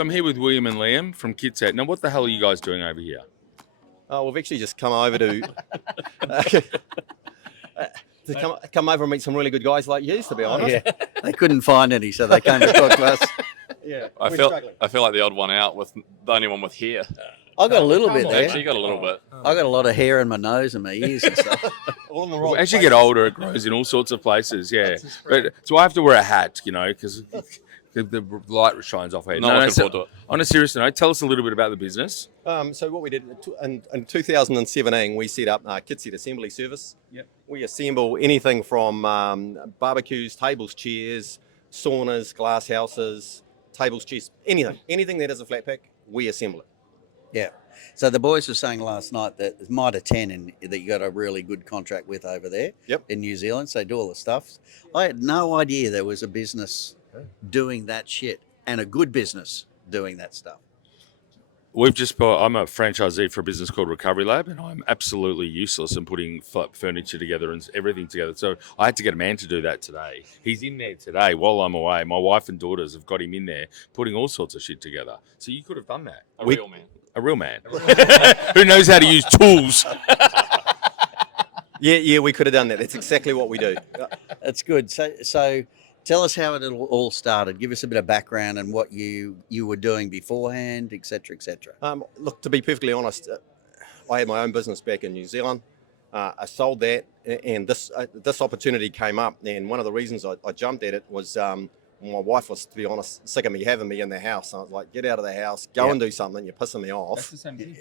So I'm here with William and Liam from Kitset. Now, what the hell are you guys doing over here? We've actually just come over to come over and meet some really good guys like you, to be honest. Yeah. They couldn't find any, so they came to talk to us. Yeah, I feel like the odd one out with the only one with hair. I got a little bit there. Actually, you got a little bit. I got a lot of hair in my nose and my ears and stuff. all in the wrong As you place. get older, it grows in all sorts of places, yeah. But, so I have to wear a hat, because the light shines off here. Not looking forward to it. On a serious note, tell us a little bit about the business. So what we did in 2017, we set up Kitset Assembly Service. Yep. We assemble anything from barbecues, tables, chairs, saunas, glass houses, tables, chairs, anything that is a flat pack, we assemble it. Yeah. So the boys were saying last night that there's Mitre 10 that you got a really good contract with over there in New Zealand. So they do all the stuff. I had no idea there was a business doing that shit and a good business doing that stuff. I'm a franchisee for a business called Recovery Lab, and I'm absolutely useless in putting furniture together and everything together. So I had to get a man to do that today. He's in there today while I'm away. My wife and daughters have got him in there putting all sorts of shit together. So you could have done that. A real man. A real man who knows how to use tools. Yeah, we could have done that. That's exactly what we do. That's good. So tell us how it all started. Give us a bit of background and what you were doing beforehand, et cetera, et cetera. Look, to be perfectly honest, I had my own business back in New Zealand. I sold that, and this opportunity came up. And one of the reasons I jumped at it was my wife was, to be honest, sick of me having me in the house. I was like, get out of the house, go and do something. You're pissing me off. That's the same thing.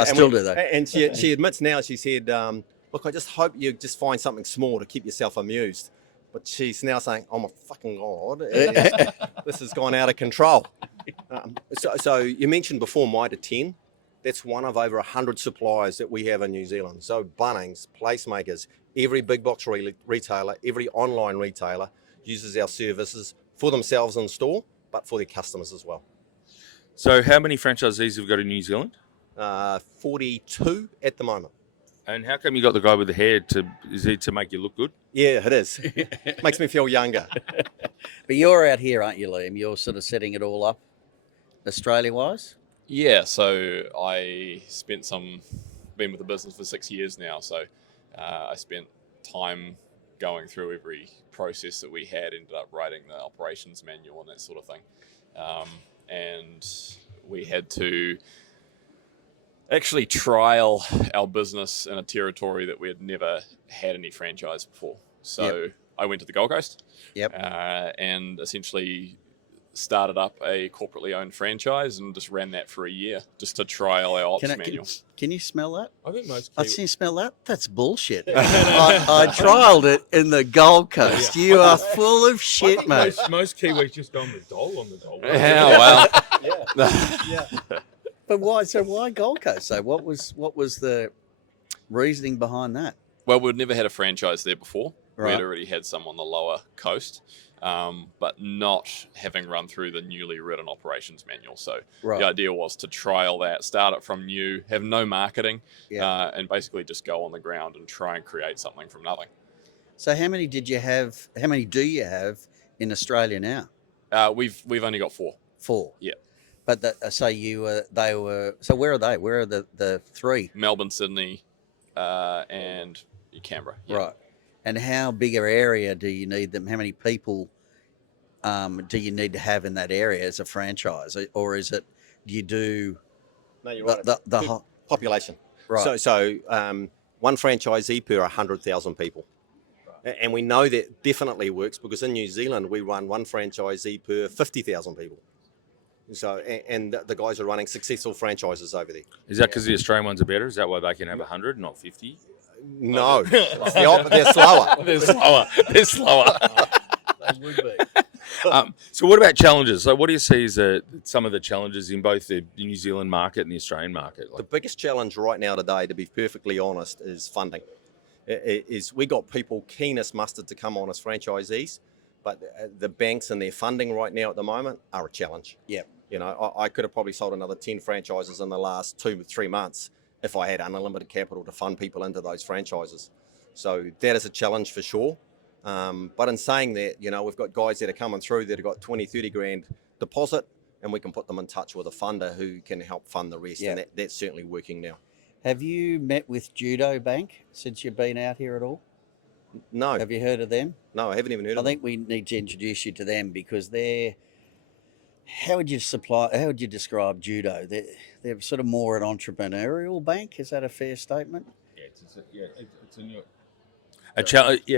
I still do that. And she admits now, she said, look, I just hope you just find something small to keep yourself amused. But she's now saying, oh my fucking God, this has gone out of control. So you mentioned before Mitre 10. That's one of over 100 suppliers that we have in New Zealand. So Bunnings, Placemakers, every big box retailer, every online retailer uses our services for themselves in store, but for their customers as well. So how many franchisees have you got in New Zealand? 42 at the moment. And how come you got the guy with the hair is he to make you look good? Yeah, it is. Makes me feel younger. But you're out here, aren't you, Liam? You're sort of setting it all up Australia-wise? Yeah, so I been with the business for 6 years now. So I spent time going through every process that we had, ended up writing the operations manual and that sort of thing. And we had to actually trial our business in a territory that we had never had any franchise before. So I went to the Gold Coast and essentially started up a corporately owned franchise and just ran that for a year just to trial our ops manual. Can you smell that? I think most Can you smell that? That's bullshit. I trialled it in the Gold Coast. Yeah. You are full of shit, mate. Most Kiwis just go on the dole. Yeah, well. But why? So why Gold Coast? So what was the reasoning behind that? Well, we'd never had a franchise there before. Right. We'd already had some on the lower coast, but not having run through the newly written operations manual. So the idea was to trial that, start it from new, have no marketing, and basically just go on the ground and try and create something from nothing. So how many do you have in Australia now? We've only got 4. 4. Yeah. But so where are they? Where are the 3? Melbourne, Sydney, and Canberra. Yeah. Right. And how big an area do you need them? How many people do you need to have in that area as a franchise? Or is it, do you do No, you're right. the whole Population. Right. So one franchisee per 100,000 people. Right. And we know that definitely works because in New Zealand, we run one franchisee per 50,000 people. So, and the guys are running successful franchises over there. Is that because the Australian ones are better? Is that why they can have 100, not 50? No, it's the opposite. They're slower. They're slower. They would be. So what about challenges? So what do you see as some of the challenges in both the New Zealand market and the Australian market? The biggest challenge right now today, to be perfectly honest, is funding. We got people keen as mustard to come on as franchisees, but the banks and their funding right now at the moment are a challenge. Yeah. You know, I could have probably sold another 10 franchises in the last 2-3 months if I had unlimited capital to fund people into those franchises. So that is a challenge for sure. But in saying that, you know, we've got guys that are coming through that have got 20, 30 grand deposit, and we can put them in touch with a funder who can help fund the rest. Yeah. And that's certainly working now. Have you met with Judo Bank since you've been out here at all? No, Have you heard of them? no, I haven't even heard I of them. think we need to introduce you to them because they're. How would you describe Judo? They're sort of more an entrepreneurial bank. Is that a fair statement? Yeah, it's a new.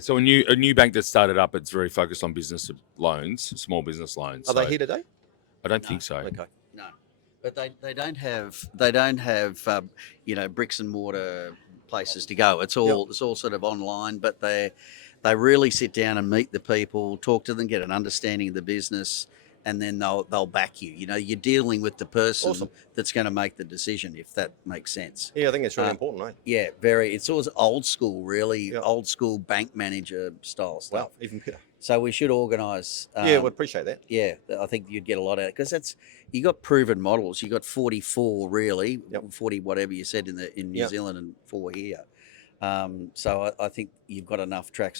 So a new bank that started up. It's very focused on business loans, small business loans. Are they here today? I don't think so. Okay. No, but they don't have bricks and mortar places to go. It's all sort of online, but they really sit down and meet the people, talk to them, get an understanding of the business, and then they'll back you. You're dealing with the person that's going to make the decision, if that makes sense. Yeah, I think it's really important, right? Yeah, very. It's always old school, really, old school bank manager style stuff. Well, even better. So we should organise. Yeah, we'd appreciate that. Yeah, I think you'd get a lot out of it because you got proven models. You got 44 really, 40 whatever you said in New Zealand and 4 here. So I think you've got enough track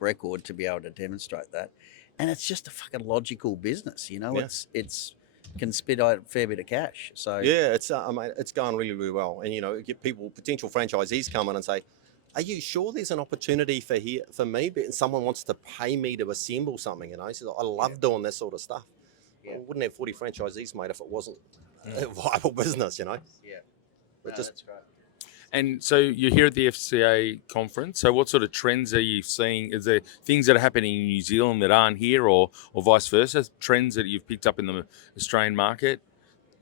record to be able to demonstrate that, and it's just a fucking logical business. It's can spit out a fair bit of cash. So yeah, it's going really, really well, and get potential franchisees come in and say, "Are you sure there's an opportunity for me? But someone wants to pay me to assemble something." He says, "I love doing this sort of stuff." Yeah. Well, wouldn't have 40 franchisees, mate, if it wasn't a viable business, Yeah. That's great. And so you're here at the FCA conference. So what sort of trends are you seeing? Is there things that are happening in New Zealand that aren't here, or vice versa? Trends that you've picked up in the Australian market?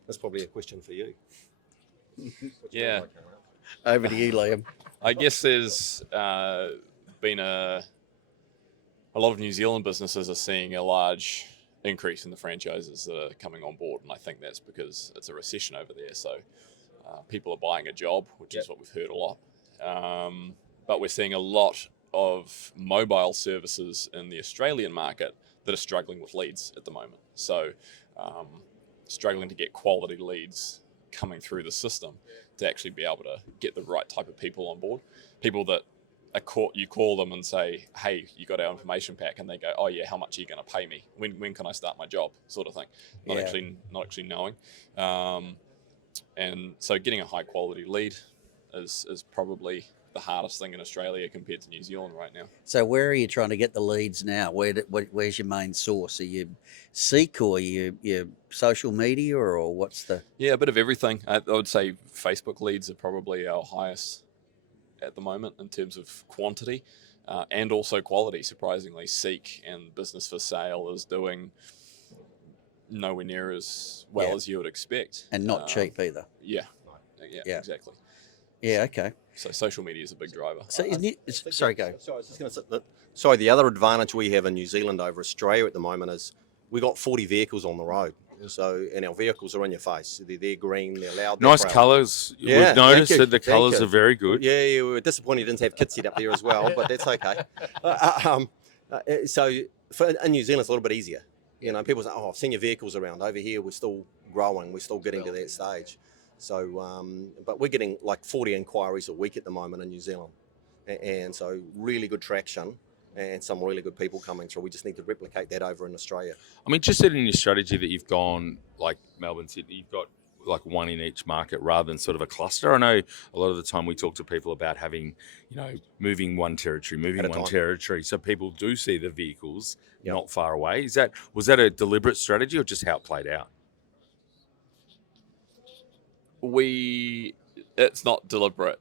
That's probably a question for you. Yeah. Over to you, Liam. I guess there's been a lot of New Zealand businesses are seeing a large increase in the franchises that are coming on board, and I think that's because it's a recession over there. So people are buying a job, which is what we've heard a lot. But we're seeing a lot of mobile services in the Australian market that are struggling with leads at the moment. So struggling to get quality leads coming through the system to actually be able to get the right type of people on board. People that you call them and say, "Hey, you got our information pack," and they go, "Oh yeah, how much are you going to pay me? When can I start my job?" Sort of thing. Not actually knowing. And so getting a high quality lead is probably the hardest thing in Australia compared to New Zealand right now. So where are you trying to get the leads now? Where's your main source? Are you Seek or you social media or what's the? Yeah, a bit of everything. I would say Facebook leads are probably our highest at the moment in terms of quantity and also quality. Surprisingly, Seek and Business for Sale is doing nowhere near as well as you would expect. And not cheap either. Yeah, exactly. Yeah, okay. So social media is a big driver. So sorry, go. Sorry, I was just going to say the other advantage we have in New Zealand over Australia at the moment is we got 40 vehicles on the road. So, and our vehicles are in your face. They're green, they're loud. Nice colours. Yeah, we've noticed that the colours are very good. Yeah, we were disappointed you didn't have Kitset up there as well, but that's okay. So in New Zealand, it's a little bit easier. People say, "Oh, I've seen your vehicles around." Over here, we're still growing. We're still getting to that stage. So, but we're getting like 40 inquiries a week at the moment in New Zealand. And so really good traction and some really good people coming through. We just need to replicate that over in Australia. I'm interested in your strategy that you've gone like Melbourne, Sydney. You've got like one in each market rather than sort of a cluster. I know a lot of the time we talk to people about having, moving one territory. So people do see the vehicles not far away. Was that a deliberate strategy or just how it played out? It's not deliberate.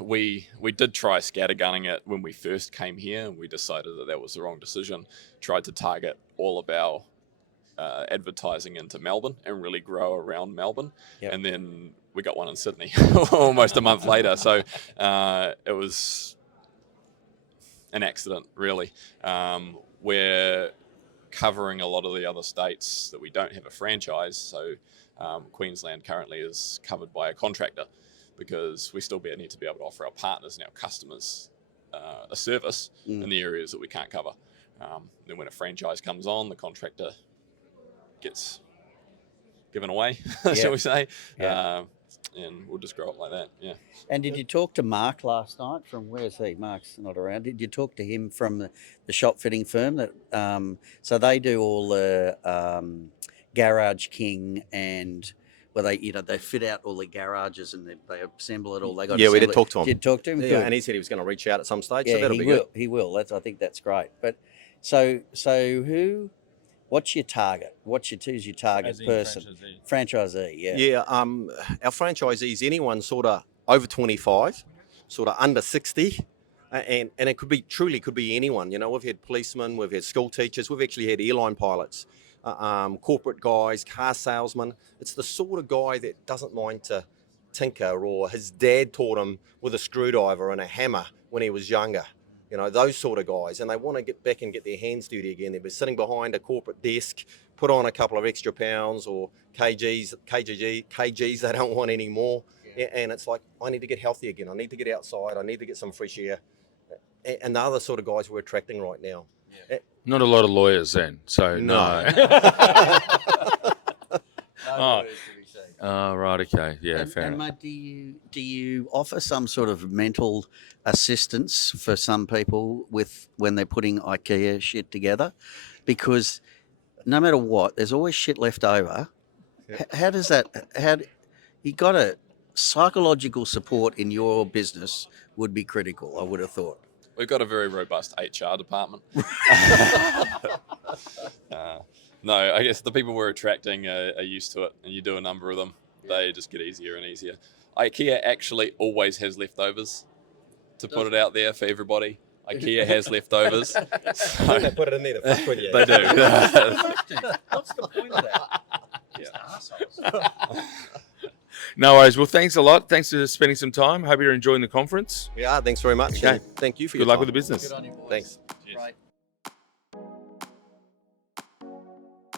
We did try scattergunning it when we first came here, and we decided that was the wrong decision. Tried to target all of our advertising into Melbourne and really grow around Melbourne. And then we got one in Sydney almost a month later. So it was an accident, really. We're covering a lot of the other states that we don't have a franchise. So Queensland currently is covered by a contractor because we still need to be able to offer our partners and our customers a service in the areas that we can't cover. Then when a franchise comes on, the contractor gets given away, shall we say, and we'll just grow it like that, And did you talk to Mark last night from, where's he? Mark's not around. Did you talk to him from the shop fitting firm that, so they do all the Garage King, and where they fit out all the garages and they assemble it all. They got Yeah, we did talk to him. Did talk to him? Yeah, Good. and he said he was going to reach out at some stage. Yeah, so that'll he be will. good. He will. I think that's great. But so what's your target? Who's your target person? Franchisee. Yeah. Yeah, our franchisees, anyone sort of over 25, sort of under 60, and it could be anyone. You know, we've had policemen, we've had school teachers, we've actually had airline pilots, corporate guys, car salesmen. It's the sort of guy that doesn't mind to tinker, or his dad taught him with a screwdriver and a hammer when he was younger. You know, those sort of guys, and they want to get back and get their hands dirty again. They've been sitting behind a corporate desk, put on a couple of extra pounds or kgs they don't want anymore. Yeah. And it's like, I need to get healthy again. I need to get outside. I need to get some fresh air. And the other sort of guys we're attracting right now. Yeah. Not a lot of lawyers then, so no. Oh, right, okay. Yeah, fair and enough. mate, do you offer some sort of mental assistance for some people when they're putting IKEA shit together? Because no matter what, there's always shit left over. Yeah. You got a psychological support in your business would be critical, I would have thought. We've got a very robust HR department. No, I guess the people we're attracting are used to it, and you do a number of them, they just get easier and easier. IKEA actually always has leftovers, to put it out there for everybody. IKEA has leftovers. So They put it in there to fuck with you. they do. What's the point of that? No worries. Well, thanks a lot. Thanks for spending some time. Hope you're enjoying the conference. Yeah, thanks very much. Okay. Thank you for Good your luck time. with the business. Good on you, boys. Thanks.